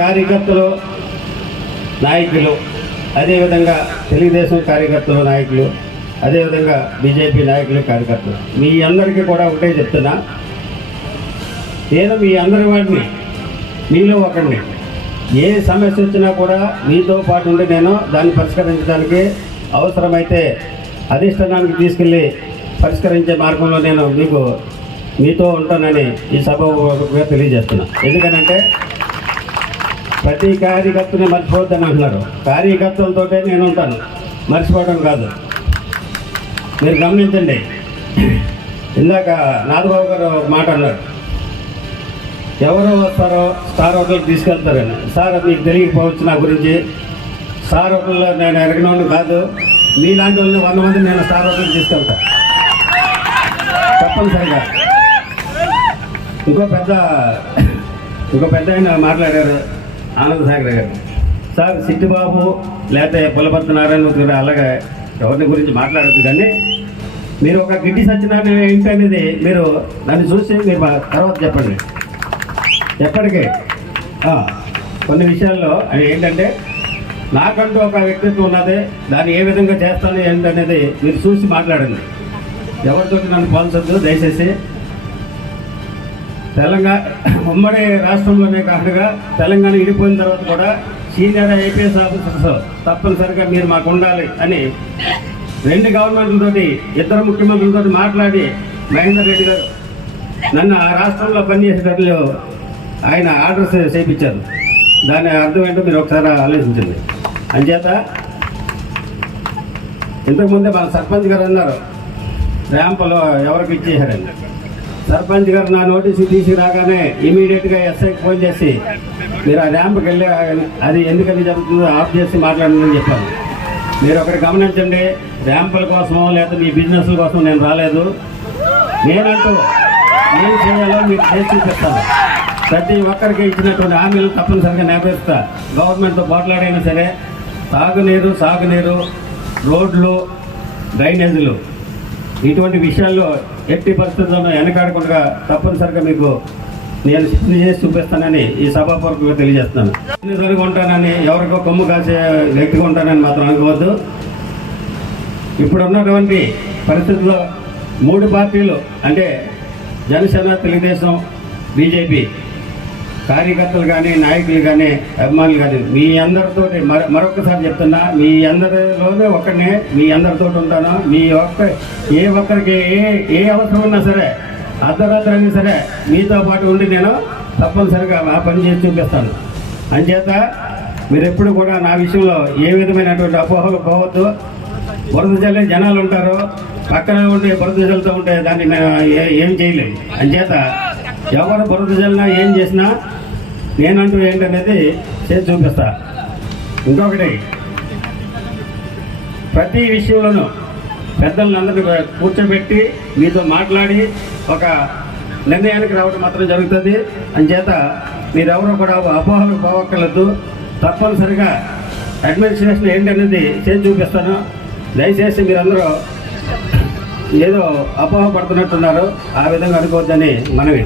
కార్యకర్తలు నాయకులు, అదేవిధంగా తెలుగుదేశం కార్యకర్తలు నాయకులు, అదేవిధంగా బీజేపీ నాయకులు కార్యకర్తలు, మీ అందరికీ కూడా ఒకటే చెప్తున్నా, నేను మీ అందరి వాడిని, మీలో ఒకరిని. ఏ సమస్య వచ్చినా కూడా మీతో పాటు ఉండి నేను దాన్ని పరిష్కరించడానికి అవసరమైతే అధిష్టానానికి తీసుకెళ్ళి పరిష్కరించే మార్గంలో నేను మీతో ఉంటానని ఈ సభగా తెలియజేస్తున్నా. ఎందుకనంటే ప్రతి కార్యకర్తని మర్చిపోవద్దని అంటున్నారు. కార్యకర్తలతోటే నేను ఉంటాను, మర్చిపోవడం కాదు. మీరు గమనించండి, ఇందాక నాగబాబు గారు మాట అన్నారు, ఎవరో వస్తారో స్టార్ హోటల్కి తీసుకెళ్తారని. సార్ మీకు తెలియకపోవచ్చు నా గురించి. స్టార్ హోటల్లో నేను ఎరగనోని కాదు, మీలాంటి వాళ్ళని 100 మంది నేను స్టార్ హోటల్కి తీసుకెళ్తా తప్పనిసరిగా. ఇంకో పెద్ద ఆయన మాట్లాడారు, ఆనంద్ సాగర్ గారు. సార్ సిట్టిబాబు లేకపోతే పులపర్తి నారాయణమూర్తి గారు అలాగే ఎవరిని గురించి మాట్లాడద్దు, కానీ మీరు ఒక గిడ్డి సత్యనారాయణ ఏంటి అనేది మీరు నన్ను చూసి మీరు తర్వాత చెప్పండి. ఎప్పటికీ కొన్ని విషయాల్లో అది ఏంటంటే నాకంటూ ఒక వ్యక్తిత్వం ఉన్నది, దాన్ని ఏ విధంగా చేస్తాను ఏంటనేది మీరు చూసి మాట్లాడండి. ఎవరితోటి నన్ను పోల్చొద్దు దయచేసి. తెలంగాణ ఉమ్మడి రాష్ట్రంలోనే కాకుండా తెలంగాణ విడిపోయిన తర్వాత కూడా సీనియర్ ఐపీఎస్ ఆఫీసర్స్ తప్పనిసరిగా మీరు మాకు ఉండాలి అని 2 గవర్నమెంట్లతోటి 2 ముఖ్యమంత్రులతో మాట్లాడి మహేందర్ రెడ్డి గారు నన్ను ఆ రాష్ట్రంలో పనిచేసేటట్లు ఆయన ఆర్డర్స్ చేయించారు. దాని అర్థం ఏంటో మీరు ఒకసారి ఆలోచించండి. అంచేత ఇంతకుముందే మన సర్పంచ్ గారు అన్నారు ర్యాంపులో ఎవరికి ఇచ్చేసారని. సర్పంచ్ గారు నా నోటీసు తీసి రాగానే ఇమీడియట్గా ఎస్ఐకి ఫోన్ చేసి మీరు ఆ ర్యాంపుకి వెళ్ళి అది ఎందుకని జరుగుతుందో ఆఫ్ చేసి మాట్లాడండి చెప్పాను. మీరు ఒకటి గమనించండి, ర్యాంపుల కోసమో లేదా మీ బిజినెస్ల కోసం నేను రాలేదు. నేనంటూ ఏం చేయాలో మీకు చేసి చూపిస్తాను. ప్రతి ఒక్కరికి ఇచ్చినటువంటి హామీలు తప్పనిసరిగా నెరవేరుస్తా. గవర్నమెంట్తో పోట్లాడైనా సరే సాగునీరు, రోడ్లు, డ్రైనేజీలు, ఇటువంటి విషయాల్లో ఎట్టి పరిస్థితుల్లో వెనకాడకుండా తప్పనిసరిగా మీకు నేను చేసి చూపిస్తానని ఈ సభాపూర్వకంగా తెలియజేస్తున్నాను. ఎన్నిసార్లు ఉంటానని ఎవరికో కొమ్ము కాసే వ్యక్తిగా ఉంటానని మాత్రం అనుకోవద్దు. ఇప్పుడున్నటువంటి పరిస్థితుల్లో 3 పార్టీలు అంటే జనసేన, తెలుగుదేశం, బీజేపీ కార్యకర్తలు కానీ, నాయకులు కానీ, అభిమానులు కానీ మీ అందరితో మరొకసారి చెప్తున్నా, మీ అందరిలోనే ఒకరినే మీ అందరితో ఉంటాను. ఏ ఒక్కరికి ఏ అవసరం ఉన్నా సరే, అర్ధరాత్రి అయినా సరే మీతో పాటు ఉండి నేను తప్పనిసరిగా ఆ పని చేసి చూపిస్తాను. అంచేత మీరు ఎప్పుడు కూడా నా విషయంలో ఏ విధమైనటువంటి అపోహలు పోవద్దు. బురద జల్లే జనాలు ఉంటారు, పక్కన ఉండి బురద జల్లుతూ ఉంటే దాన్ని ఏం చేయలేము. అంచేత ఎవరు బురద జల్లినా ఏం చేసినా నేనంటూ ఏంటనేది చేసి చూపిస్తా. ఇంకొకటి, ప్రతి విషయంలోనూ పెద్దలందరినీ కూర్చోబెట్టి మీతో మాట్లాడి ఒక నిర్ణయానికి రావడం మాత్రం జరుగుతుంది. అంచేత మీరెవరూ కూడా అపోహలకు పోవక్కర్లేదు. తప్పనిసరిగా అడ్మినిస్ట్రేషన్ ఏంటనేది చేసి చూపిస్తాను. దయచేసి మీరందరూ ఏదో అపోహ పడుతున్నట్టున్నారు, ఆ విధంగా అనుకోవద్దని మనవి.